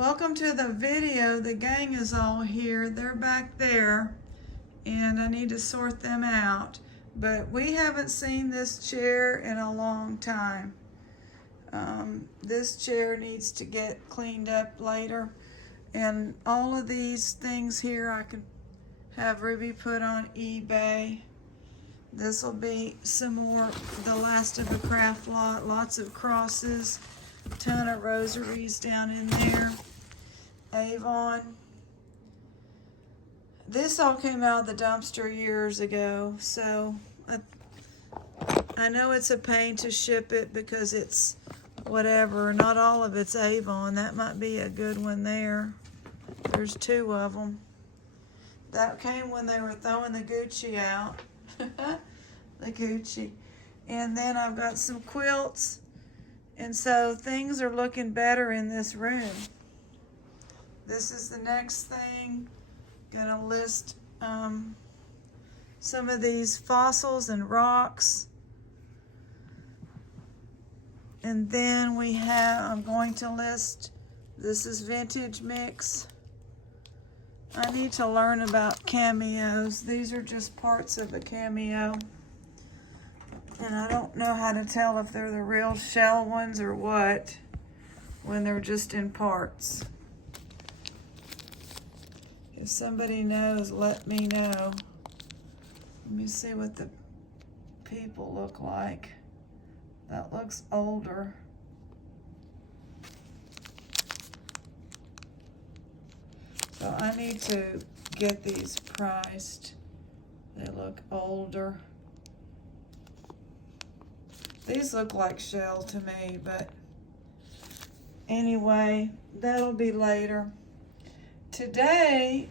Welcome to the video. The gang is all here. They're back there and I need to sort them out. But we haven't seen this chair in a long time. This chair needs to get cleaned up later. And all of these things here I can have Ruby put on eBay. This will be some more, the last of a craft lot, lots of crosses, ton of rosaries down in there. Avon. This all came out of the dumpster years ago, so I know it's a pain to ship it because it's whatever, not all of it's Avon. That might be a good one there. There's two of them. That came when they were throwing the Gucci out. The Gucci. And then I've got some quilts. And so things are looking better in this room. This is the next thing. Gonna list some of these fossils and rocks. And then we have, I'm going to list, this is vintage mix. I need to learn about cameos. These are just parts of a cameo. And I don't know how to tell if they're the real shell ones or what when they're just in parts. If somebody knows, let me know. Let me see what the people look like. That looks older. So I need to get these priced. They look older. These look like shell to me, but anyway, that'll be later. Today,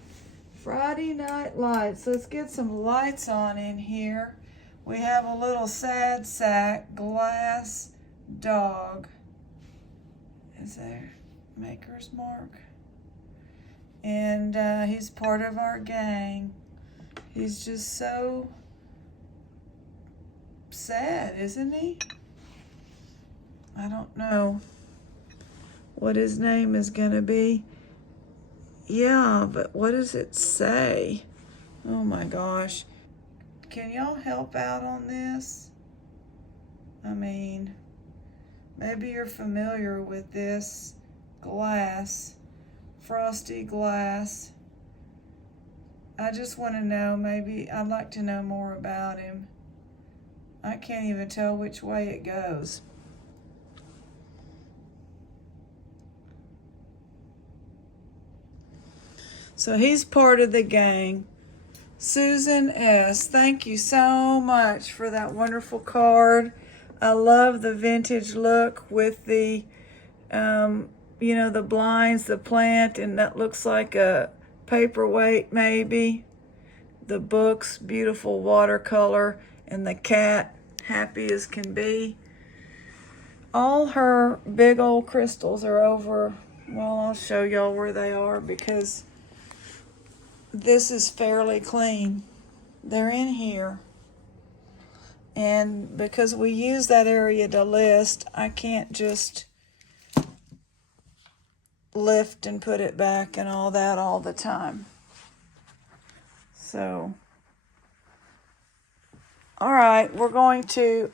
Friday Night Lights. Let's get some lights on in here. We have a little sad sack glass dog. Is there Maker's Mark? And he's part of our gang. He's just so sad, isn't he? I don't know what his name is gonna be. Yeah, but what does it say? Oh my gosh. Can y'all help out on this? I mean, maybe you're familiar with this glass, frosty glass. I just want to know, maybe I'd like to know more about him. I can't even tell which way it goes. So he's part of the gang. Susan S., thank you so much for that wonderful card. I love the vintage look with the, you know, the blinds, the plant, and that looks like a paperweight maybe. The books, beautiful watercolor, and the cat, happy as can be. All her big old crystals are over. Well, I'll show y'all where they are because this is fairly clean. They're in here. And because we use that area to list, I can't just lift and put it back and all that all the time. So, all right, we're going to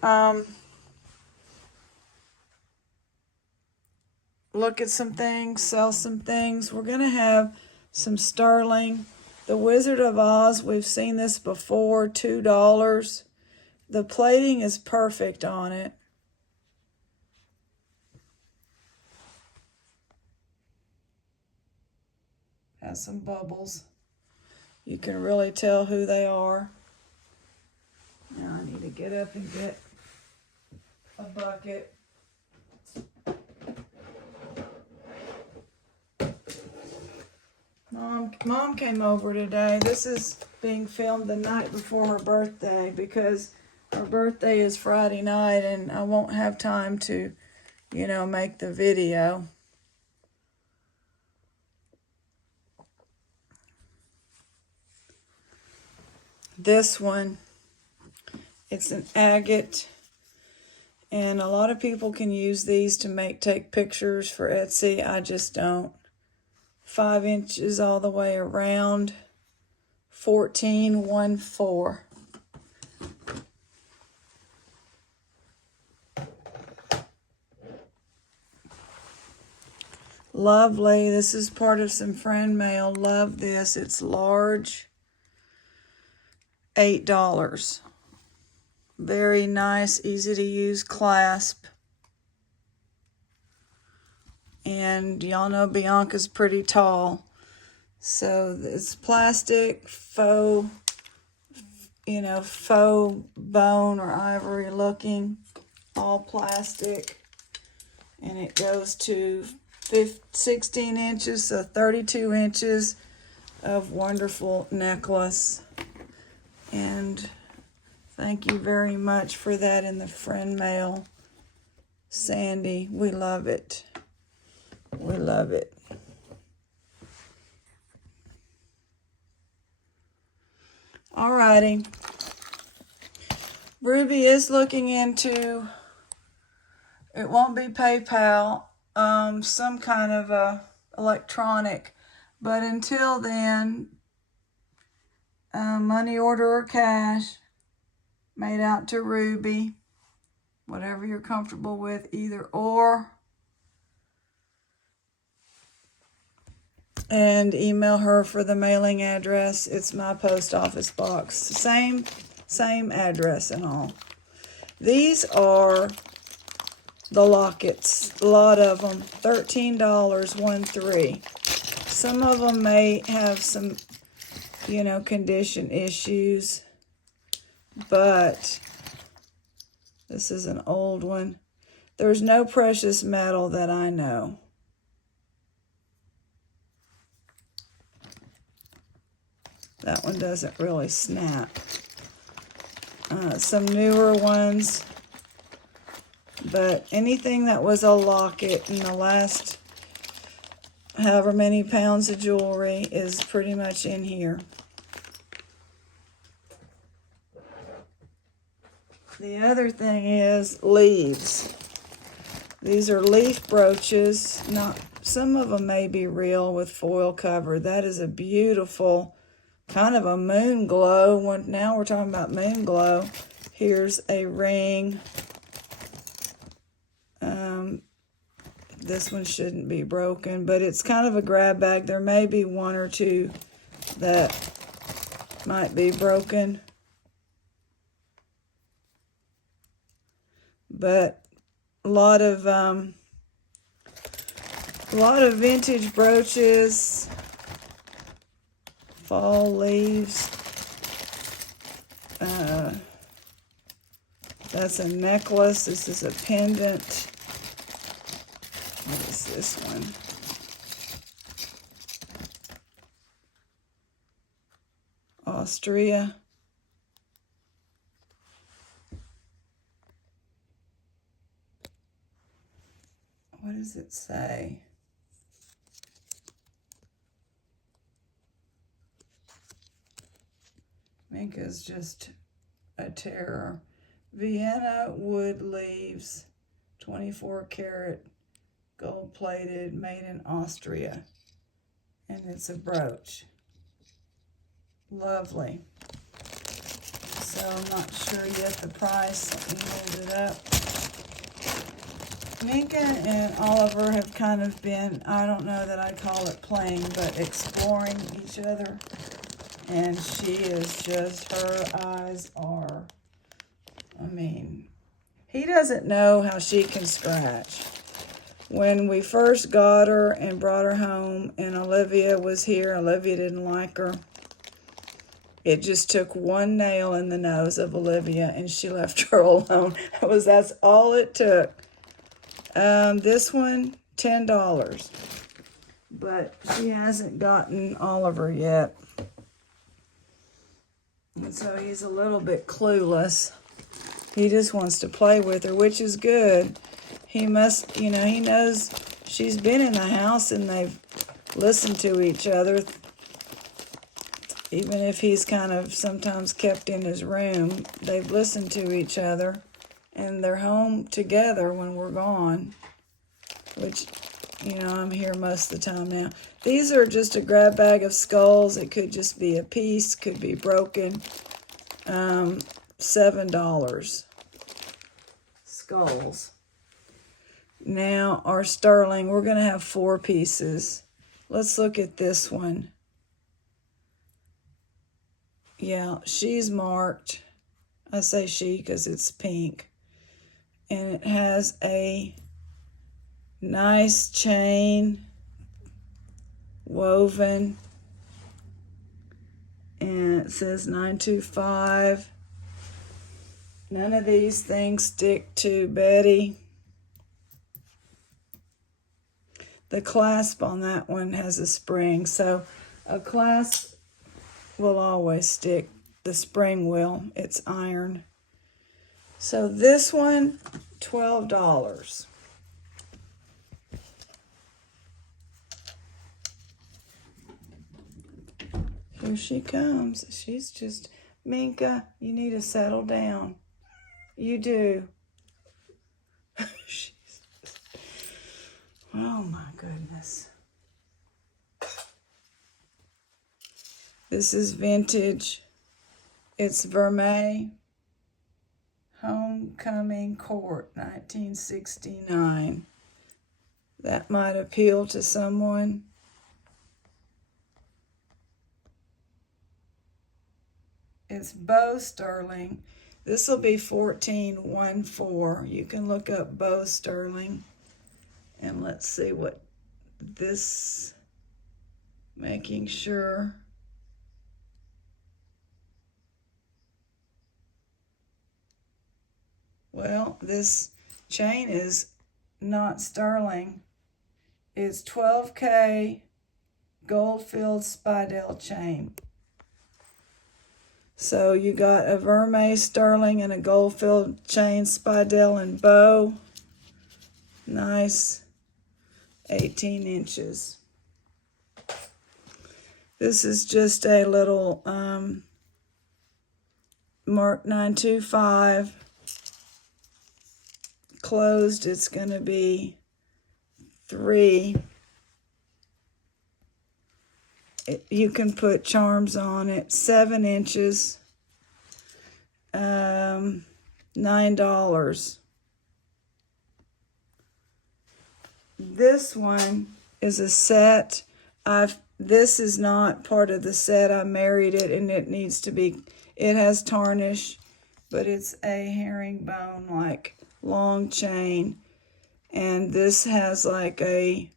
look at some things, sell some things. We're going to have some sterling. The Wizard of Oz, we've seen this before, $2. The plating is perfect on it. Has some bubbles. You can really tell who they are. Now I need to get up and get a bucket. Mom came over today. This is being filmed the night before her birthday because her birthday is Friday night and I won't have time to, you know, make the video. This one, it's an agate, and a lot of people can use these to take pictures for Etsy. I just don't. 5 inches all the way around. 1414. Lovely. This is part of some friend mail. Love this. It's large. $8. Very nice, easy to use clasp. And y'all know Bianca's pretty tall. So it's plastic, faux, faux bone or ivory looking. All plastic. And it goes to 16 inches, so 32 inches of wonderful necklace. And thank you very much for that in the friend mail, Sandy. We love it. We love it. Alrighty. Ruby is looking into, it won't be PayPal, some kind of electronic. But until then, money order or cash made out to Ruby, whatever you're comfortable with, either or. And email her for the mailing address. It's my post office box. Same address and all. These are the lockets. A lot of them. $13, 13. Some of them may have some, condition issues. But this is an old one. There's no precious metal that I know. That one doesn't really snap. Some newer ones. But anything that was a locket in the last however many pounds of jewelry is pretty much in here. The other thing is leaves. These are leaf brooches. Some of them may be real with foil cover. That is a beautiful kind of a moon glow. Now we're talking about moon glow. Here's a ring. This one shouldn't be broken, but it's kind of a grab bag. There may be one or two that might be broken. But a lot of vintage brooches, fall leaves. That's a necklace. This is a pendant. What is this one? Austria. What does it say? Minka's just a terror. Vienna wood leaves, 24 karat, gold plated, made in Austria. And it's a brooch. Lovely. So I'm not sure yet the price. Let me hold it up. Minka and Oliver have kind of been, I don't know that I'd call it playing, but exploring each other. And she is just, her eyes are, he doesn't know how she can scratch. When we first got her and brought her home and Olivia was here, Olivia didn't like her. It just took one nail in the nose of Olivia and she left her alone. That's all it took. This one, $10. But she hasn't gotten Oliver yet. And so he's a little bit clueless. He just wants to play with her, which is good. He must, he knows she's been in the house and they've listened to each other. Even if he's kind of sometimes kept in his room, they've listened to each other. And they're home together when we're gone, which You know, I'm here most of the time now. These are just a grab bag of skulls. It could just be a piece, could be broken. $7. Skulls. Now, our sterling, we're going to have 4 pieces. Let's look at this one. Yeah, she's marked. I say she because it's pink. And it has a nice chain woven. And it says 925. None of these things stick to Betty. The clasp on that one has a spring, so a clasp will always stick. The spring will. It's iron. So this one, $12. Here she comes. She's just, Minka, you need to settle down. You do. Oh my goodness. This is vintage. It's Vermeil. Homecoming Court, 1969. That might appeal to someone. It's Beau Sterling. This will be $14.14. You can look up Beau Sterling. And let's see what this, making sure. Well, this chain is not sterling. It's 12K gold-filled Speidel chain. So you got a Vermeil sterling and a gold-filled chain, Speidel and Beau. Nice. 18 inches. This is just a little Mark 925. Closed, it's going to be 3. You can put charms on it. 7 inches. $9. This one is a set. This is not part of the set. I married it and it needs to be, it has tarnish, but it's a herringbone, like long chain. And this has like a,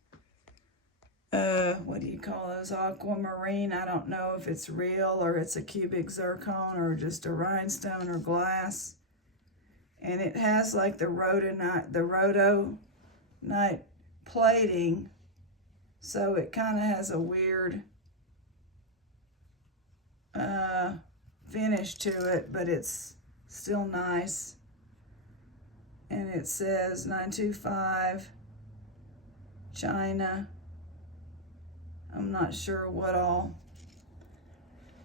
what do you call those, aquamarine? I don't know if it's real or it's a cubic zircon or just a rhinestone or glass. And it has like the rhodonite plating, so it kind of has a weird finish to it, but it's still nice. And it says 925 China. I'm not sure what all.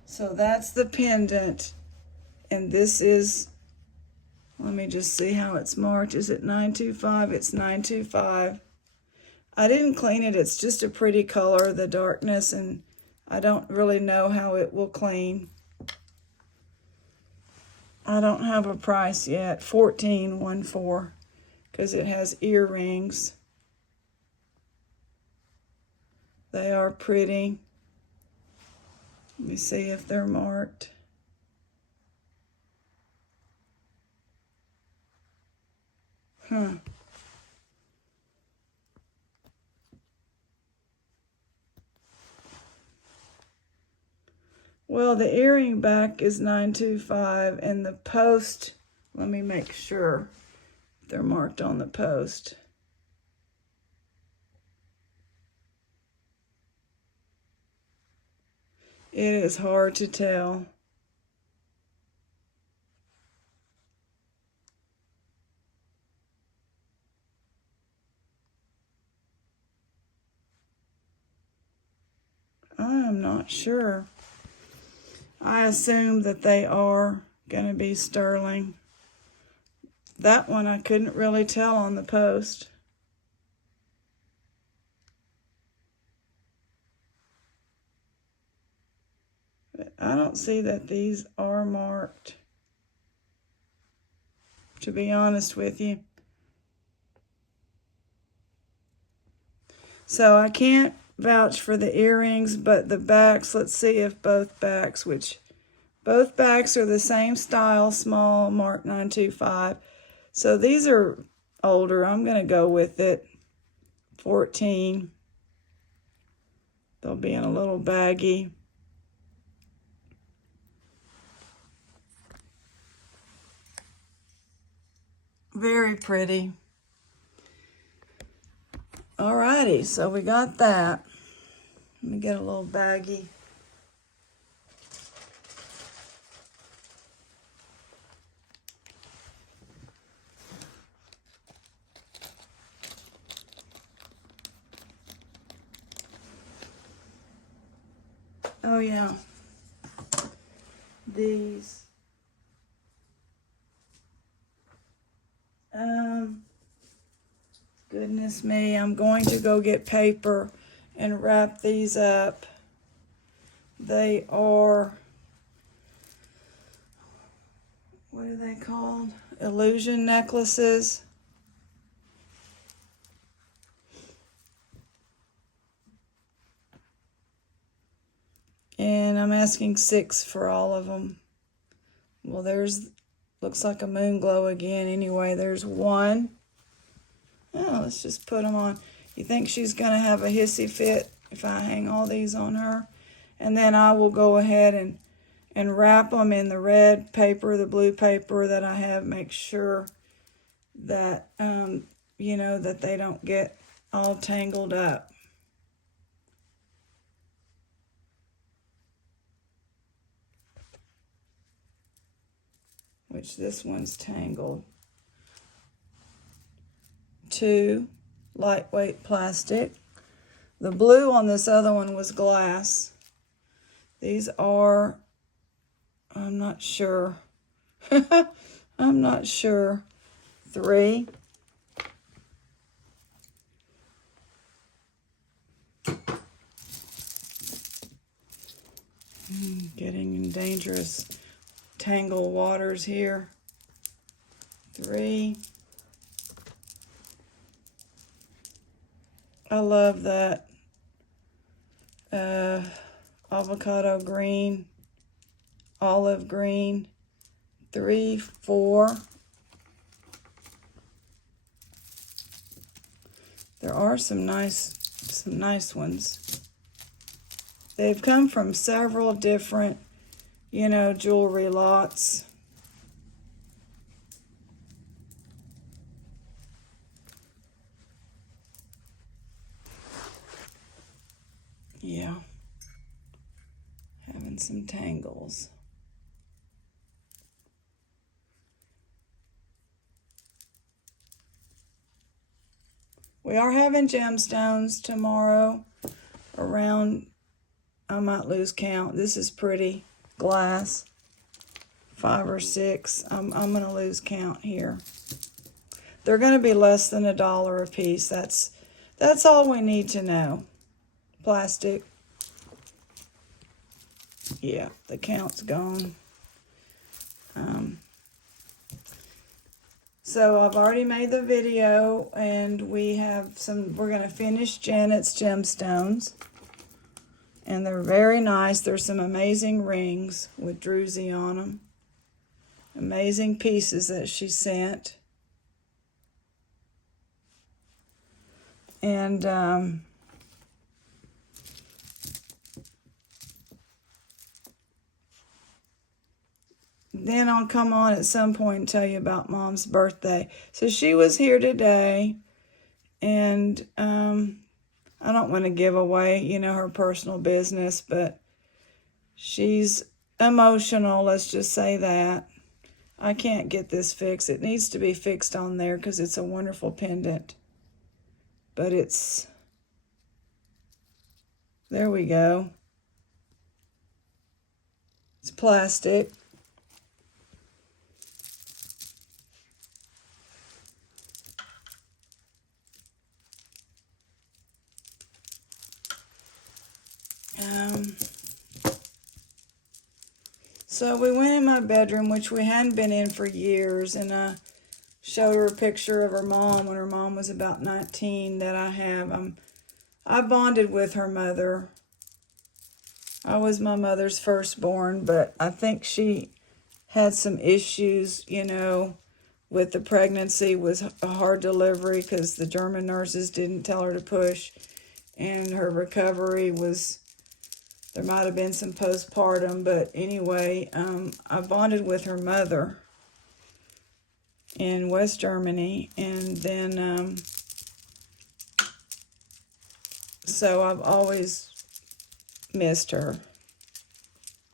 So that's the pendant, and this is, let me just see how it's marked. Is it 925? It's 925. I didn't clean it. It's just a pretty color, the darkness, and I don't really know how it will clean. I don't have a price yet. $14.14, because it has earrings. They are pretty. Let me see if they're marked. Well, the earring back is 925, and the post, let me make sure they're marked on the post. It is hard to tell. I'm not sure. I assume that they are going to be sterling. That one I couldn't really tell on the post. But I don't see that these are marked, to be honest with you. So I can't vouch for the earrings, but the backs, let's see if both backs, which both backs are the same style, small, mark 925. So these are older. I'm going to go with it. 14. They'll be in a little baggie. Very pretty. Alrighty, so we got that. Let me get a little baggie. Oh yeah, these. Goodness me, I'm going to go get paper and wrap these up. They are, what are they called? Illusion necklaces. And I'm asking 6 for all of them. Well, there's, looks like a moon glow again. Anyway, there's 1. Oh, let's just put them on. You think she's going to have a hissy fit if I hang all these on her? And then I will go ahead and wrap them in the red paper, the blue paper that I have. Make sure that, you know, that they don't get all tangled up. Which this one's tangled. 2 lightweight plastic. The blue on this other one was glass. These are, I'm not sure. I'm not sure. 3. Getting in dangerous tangle waters here. 3. I love that avocado green, olive green. 3, 4. There are some nice ones. They've come from several different, you know, jewelry lots. Yeah, having some tangles. We are having gemstones tomorrow around, I might lose count. This is pretty glass, 5 or 6. I'm gonna lose count here. They're gonna be less than $1 a piece. That's all we need to know. Plastic. Yeah, the count's gone. So I've already made the video, and we have we're going to finish Janet's gemstones. And they're very nice. There's some amazing rings with druzy on them. Amazing pieces that she sent. And then I'll come on at some point and tell you about Mom's birthday. So she was here today, and I don't want to give away, you know, her personal business, but she's emotional, let's just say that. I can't get this fixed. It needs to be fixed on there because it's a wonderful pendant. But it's, there we go. It's plastic. So we went in my bedroom, which we hadn't been in for years, and I showed her a picture of her mom when her mom was about 19 that I have. I bonded with her mother. I was my mother's firstborn, but I think she had some issues, you know, with the pregnancy. Was a hard delivery because the German nurses didn't tell her to push, and her recovery was, there might have been some postpartum, but anyway, I bonded with her mother in West Germany, and then so I've always missed her.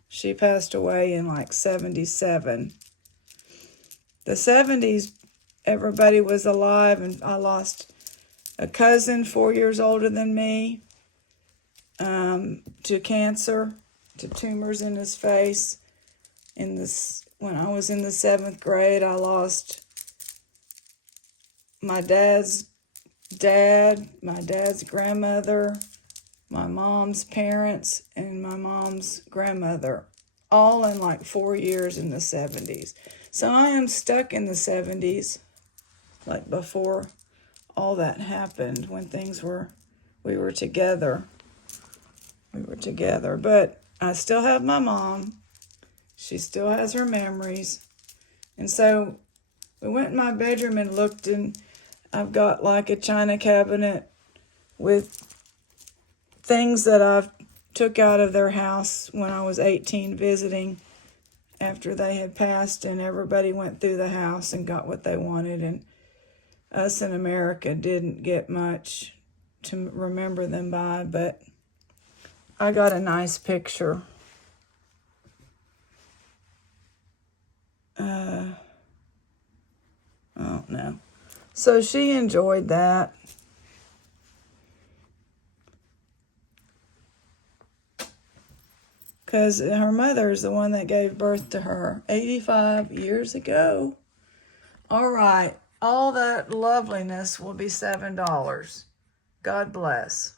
She passed away in like 77. The 70s, everybody was alive, and I lost a cousin 4 years older than me to cancer, to tumors in his face. When I was in the 7th grade, I lost my dad's dad, my dad's grandmother, my mom's parents, and my mom's grandmother, all in like 4 years in the 70s. So I am stuck in the 70s, like before all that happened, when we were together. We were together, but I still have my mom. She still has her memories. And so we went in my bedroom and looked, and I've got like a china cabinet with things that I took out of their house when I was 18 visiting after they had passed, and everybody went through the house and got what they wanted, and us in America didn't get much to remember them by, but I got a nice picture. I don't know. So she enjoyed that. Because her mother is the one that gave birth to her 85 years ago. All right. All that loveliness will be $7. God bless.